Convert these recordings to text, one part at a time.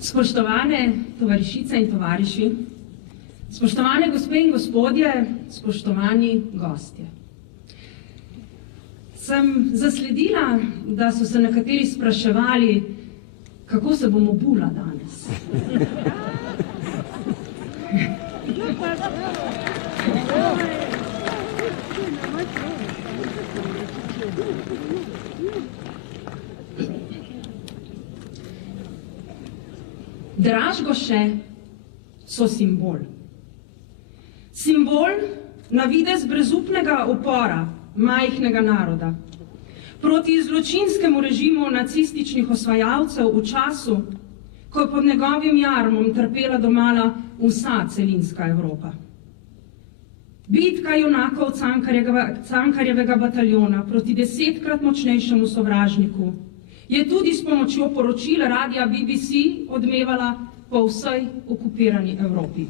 Spoštovane tovarišice in tovariši, spoštovane gospe in gospodje, spoštovani gostje. Sem zasledila, da so se nekateri spraševali, kako se bom obula danes. Dražgoše so simbol. Simbol na videz brezupnega upora majhnega naroda proti zločinskemu režimu nacističnih osvajalcev v času, ko je pod njegovim jarmom trpela domala vsa celinska Evropa. Bitka junakov Cankarjevega bataljona proti 10-krat močnejšemu sovražniku je tudi s pomočjo poročil radia BBC odmevala po vsej okupirani Evropi.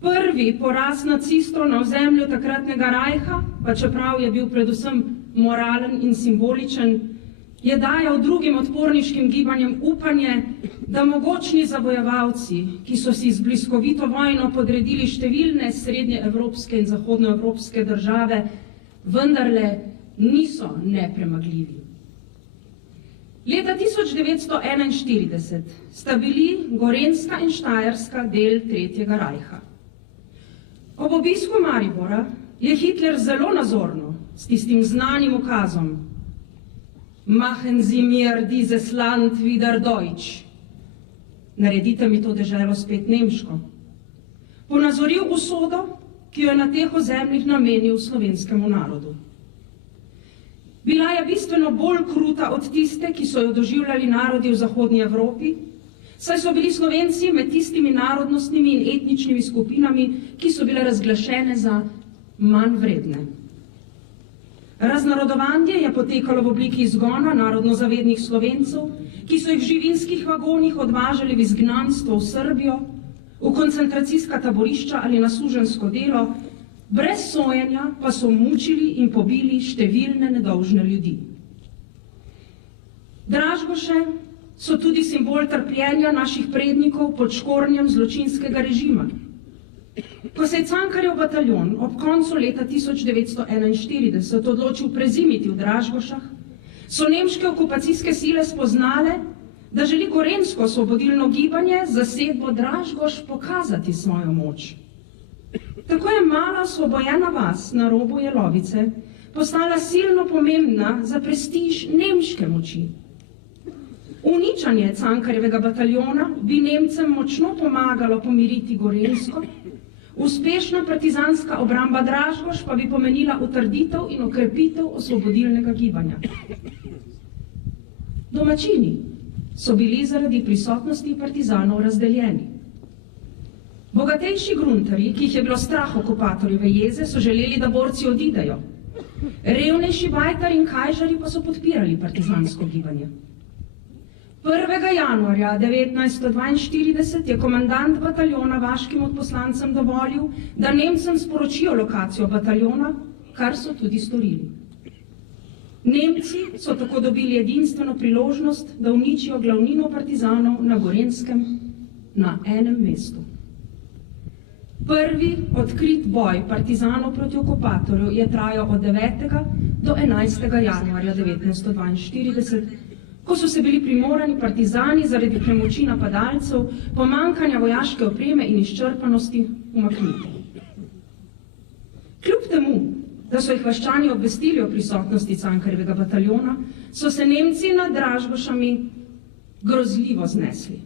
Prvi poraz nacistov na ozemlju takratnega Rajha, pa čeprav je bil predvsem moralen in simboličen, je dajal drugim odporniškim gibanjem upanje, da mogočni zavojevalci, ki so si z bliskovito vojno podredili številne srednjeevropske in zahodnoevropske države, vendarle niso nepremagljivi. Leta 1941 sta bili Gorenjska in Štajerska del Tretjega Rajha. Ob obisku Maribora je Hitler zelo nazorno s tistim znanim ukazom Machen Sie mir dieses Land wieder deutsch. Naredite mi to deželo spet nemško. Ponazoril usodo, ki jo je na teh ozemljih namenil slovenskemu narodu. Bila je bistveno bolj kruta od tiste, ki so jo doživljali narodi v Zahodnji Evropi, saj so bili Slovenci med tistimi narodnostnimi in etničnimi skupinami, ki so bile razglašene za manj vredne. Raznarodovanje je potekalo v obliki izgona narodnozavednih Slovencev, ki so jih v živinskih vagonih odvažali v izgnanstvo v Srbijo, v koncentracijska taborišča ali na suženjsko delo, brez sojenja pa so mučili in pobili številne nedolžne ljudi. Dražgoše so tudi simbol trpljenja naših prednikov pod škornjem zločinskega režima. Ko se je Cankarjev bataljon ob koncu leta 1941 odločil prezimiti v Dražgošah, so nemške okupacijske sile spoznale, da želi gorenjsko osvobodilno gibanje z zasedbo Dražgoš pokazati svojo moč. Tako je mala osvobojena vas na robu Jelovice postala silno pomembna za prestiž nemške moči. Uničanje Cankarjevega bataljona bi Nemcem močno pomagalo pomiriti Gorenjsko, uspešna partizanska obramba Dražgoš pa bi pomenila utrditev in okrepitev osvobodilnega gibanja. Domačini so bili zaradi prisotnosti partizanov razdeljeni. Bogatejši gruntarji, ki jih je bilo strah okupatorjeve jeze, so želeli, da borci odidejo. Revnejši bajtari in kajžari pa so podpirali partizansko gibanje. 1. januarja 1942 je komandant bataljona vaškim odposlancem dovolil, da Nemcem sporočijo lokacijo bataljona, kar so tudi storili. Nemci so tako dobili edinstveno priložnost, da uničijo glavnino partizanov na Gorenjskem na enem mestu. Prvi odkrit boj partizanov proti okupatorju je trajal od 9. do 11. januarja 1942, ko so se bili primorani partizani zaradi premoči napadalcev, pomanjkanja vojaške opreme in izčrpanosti umakniti. Kljub temu, da so jih vaščani obvestili o prisotnosti Cankarjevega bataljona, so se Nemci nad Dražgošami grozljivo znesli.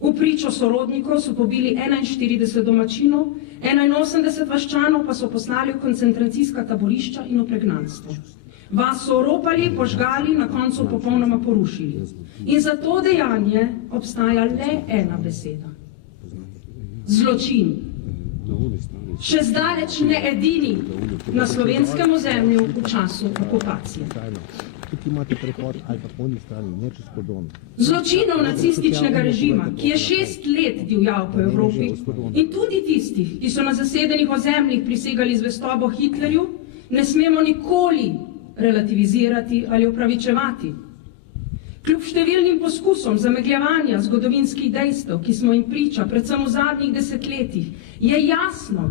V pričo sorodnikov so pobili 41 domačinov, 81 vaščanov pa so poslali v koncentracijska taborišča in v pregnanstvo. Vas so oropali, požgali, na koncu popolnoma porušili. In za to dejanje obstaja le ena beseda. Zločin. Še zdaleč ne edini na slovenskem ozemlju v času okupacije. Zločinov nacističnega režima, ki je 6 let divjal po Evropi, in tudi tistih, ki so na zasedenih ozemljih prisegali zvestobo Hitlerju, ne smemo nikoli relativizirati ali opravičevati. Kljub številnim poskusom zamegljevanja zgodovinskih dejstev, ki smo jim priča, predvsem v zadnjih desetletjih, je jasno,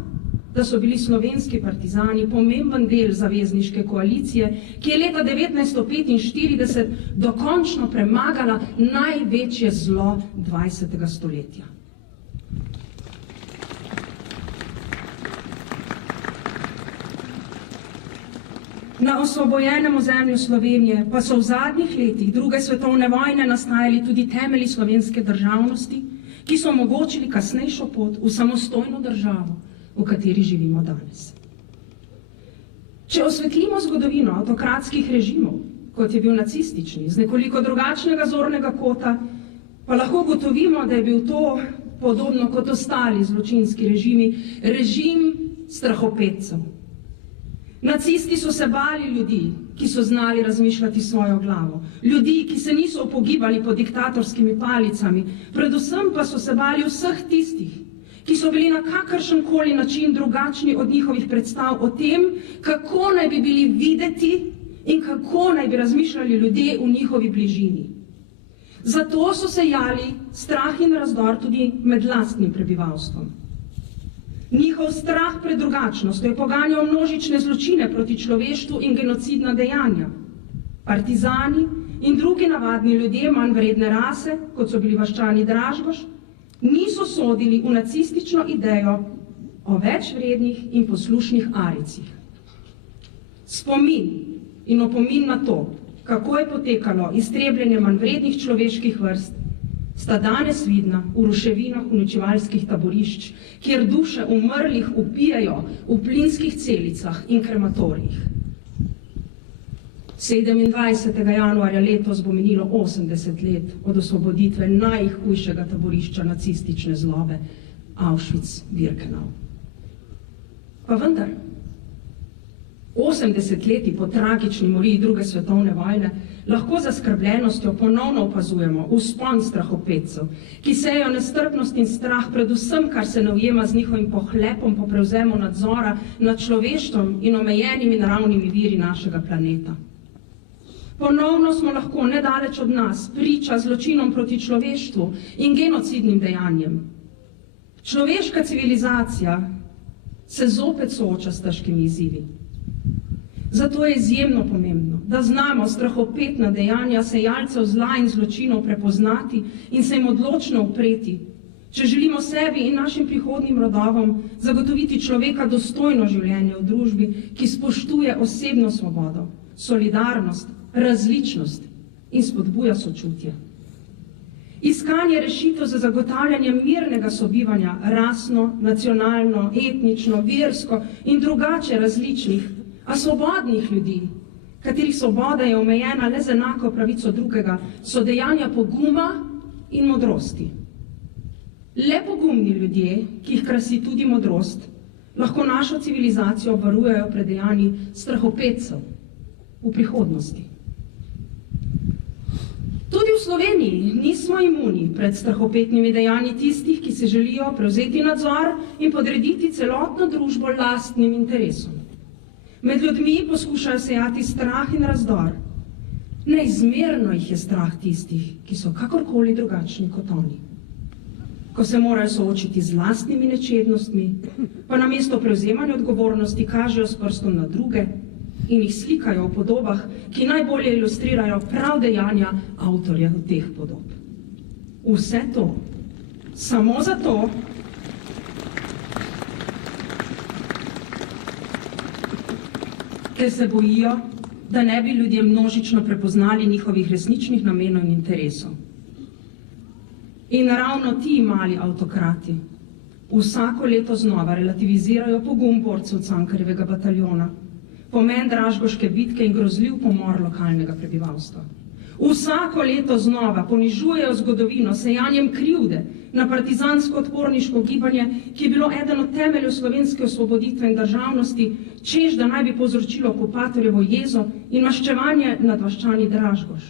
da so bili slovenski partizani pomemben del zavezniške koalicije, ki je leta 1945 dokončno premagala največje zlo 20. stoletja. Na osvobojenem ozemlju Slovenije pa so v zadnjih letih druge svetovne vojne nastajali tudi temelji slovenske državnosti, ki so omogočili kasnejšo pot v samostojno državo, v kateri živimo danes. Če osvetlimo zgodovino avtokratskih režimov, kot je bil nacistični, z nekoliko drugačnega zornega kota, pa lahko ugotovimo, da je bil to, podobno kot ostali zločinski režimi, režim strahopetcev. Nacisti so se bali ljudi, ki so znali razmišljati svojo glavo, ljudi, ki se niso upogibali pod diktatorskimi palicami, predvsem pa so se bali vseh tistih, ki so bili na kakršenkoli način drugačni od njihovih predstav o tem, kako naj bi bili videti in kako naj bi razmišljali ljudje v njihovi bližini. Zato so sejali strah in razdor tudi med lastnim prebivalstvom. Njihov strah pred drugačnostjo je poganjal množične zločine proti človeštvu in genocidna dejanja. Partizani in drugi navadni ljudje manj vredne rase, kot so bili vaščani Dražgoš, niso sodili v nacistično idejo o večvrednih in poslušnih aricih. Spomin in opomin na to, kako je potekalo iztrebljenje manjvrednih človeških vrst, sta danes vidna v ruševinah uničevalskih taborišč, kjer duše umrlih upijajo v plinskih celicah in krematorijih. 27. januarja letos bo minilo 80 let od osvoboditve najhujšega taborišča nacistične zlobe, Auschwitz-Birkenau. Pa vendar, 80 leti po tragični moriji druge svetovne vojne lahko z zaskrbljenostjo ponovno opazujemo vzpon strahopetcev, ki sejo nestrpnost in strah predvsem, kar se ne ujema z njihovim pohlepom po prevzemu nadzora nad človeštvom in omejenimi naravnimi viri našega planeta. Ponovno smo lahko nedaleč od nas priča zločinom proti človeštvu in genocidnim dejanjem. Človeška civilizacija se zopet sooča s težkimi izzivi. Zato je izjemno pomembno, da znamo strahopetna dejanja sejalcev zla in zločinov prepoznati in se jim odločno upreti, če želimo sebi in našim prihodnjim rodovom zagotoviti človeka dostojno življenje v družbi, ki spoštuje osebno svobodo, solidarnost, različnost in spodbuja sočutje. Iskanje rešitev za zagotavljanje mirnega sobivanja rasno, nacionalno, etnično, versko in drugače različnih, a svobodnih ljudi, katerih svoboda je omejena le z enako pravico drugega, so dejanja poguma in modrosti. Le pogumni ljudje, ki jih krasi tudi modrost, lahko našo civilizacijo obvarujejo pred dejanji strahopetcev v prihodnosti. Tudi v Sloveniji nismo imuni pred strahopetnimi dejanji tistih, ki se želijo prevzeti nadzor in podrediti celotno družbo lastnim interesom. Med ljudmi poskušajo sejati strah in razdor. Neizmerno jih je strah tistih, ki so kakorkoli drugačni kot oni. Ko se morajo soočiti z lastnimi nečednostmi, pa namesto prevzemanja odgovornosti kažejo s prstom na druge in jih slikajo v podobah, ki najbolje ilustrirajo prav dejanja avtorjev teh podob. Vse to samo zato, ker se bojijo, da ne bi ljudje množično prepoznali njihovih resničnih namenov in interesov. In ravno ti mali avtokrati vsako leto znova relativizirajo pogum borcev Cankarjevega bataljona, pomen Dražgoške bitke in grozljiv pomor lokalnega prebivalstva. Vsako leto znova ponižujejo zgodovino sejanjem krivde na partizansko odporniško gibanje, ki je bilo eden od temeljev slovenske osvoboditve in državnosti, češ da naj bi povzročilo okupatorjevo jezo in maščevanje nad vaščani Dražgoš.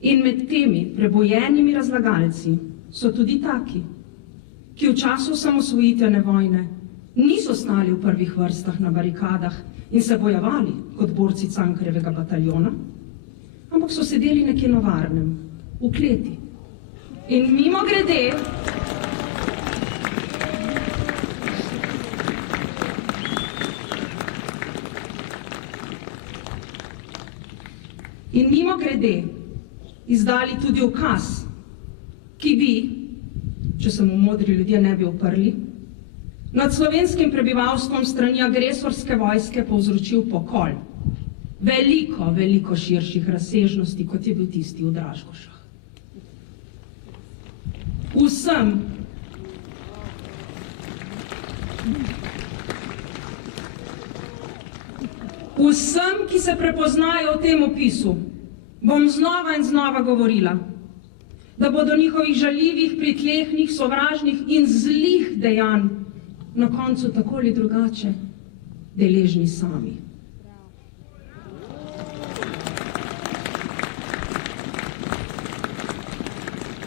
In med temi prebojenimi razlagalci so tudi taki, ki v času osamosvojitvene vojne niso stali v prvih vrstah na barikadah in se bojevali kot borci Cankarjevega bataljona, ampak so sedeli nekje na varnem, v kleti. In mimogrede, izdali tudi ukaz, ki bi, če se mu modri ljudje ne bi oprli, nad slovenskim prebivalstvom strani agresorske vojske povzročil pokol veliko, veliko širših razsežnosti, kot je bil tisti v Dražgošah. Vsem, ki se prepoznajo v tem opisu, bom znova in znova govorila, da bodo njihovih žaljivih, pritlehnih, sovražnih in zlih dejanj na koncu tako ali drugače deležni sami.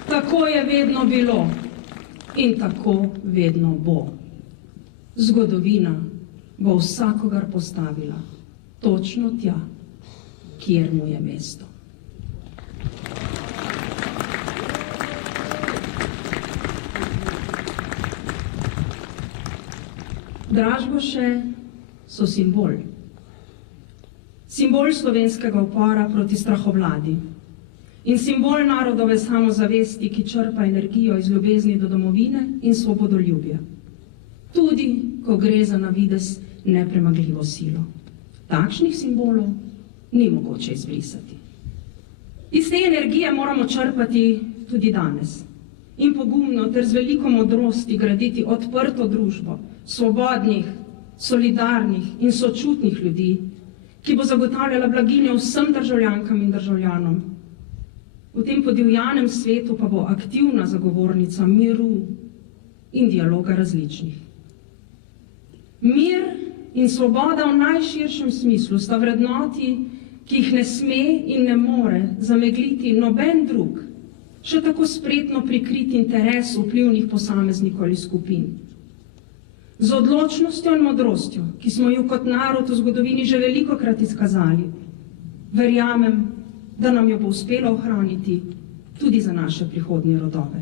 Tako je vedno bilo in tako vedno bo. Zgodovina bo vsakogar postavila točno tja, kjer mu je mesto. Dražgoše so simbol. Simbol slovenskega upora proti strahovladi in simbol narodove samozavesti, ki črpa energijo iz ljubezni do domovine in svobodoljubja. Tudi, ko gre za na videz nepremagljivo silo. Takšnih simbolov ni mogoče izbrisati. Iz te energije moramo črpati tudi danes in pogumno ter z veliko modrosti graditi odprto družbo svobodnih, solidarnih in sočutnih ljudi, ki bo zagotavljala blaginjo vsem državljankam in državljanom. V tem podivjanem svetu pa bo aktivna zagovornica miru in dialoga različnih. Mir in svoboda v najširšem smislu sta vrednoti, ki jih ne sme in ne more zamegliti noben drug, še tako spretno prikrit interes vplivnih posameznikov ali skupin. Z odločnostjo in modrostjo, ki smo jo kot narod v zgodovini že velikokrat izkazali, verjamem, da nam jo bo uspelo ohraniti tudi za naše prihodnje rodove.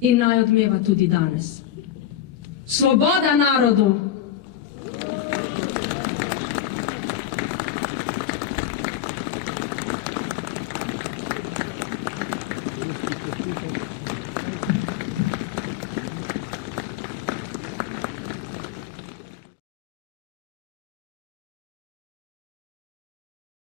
In naj odmeva tudi danes. Svoboda narodu!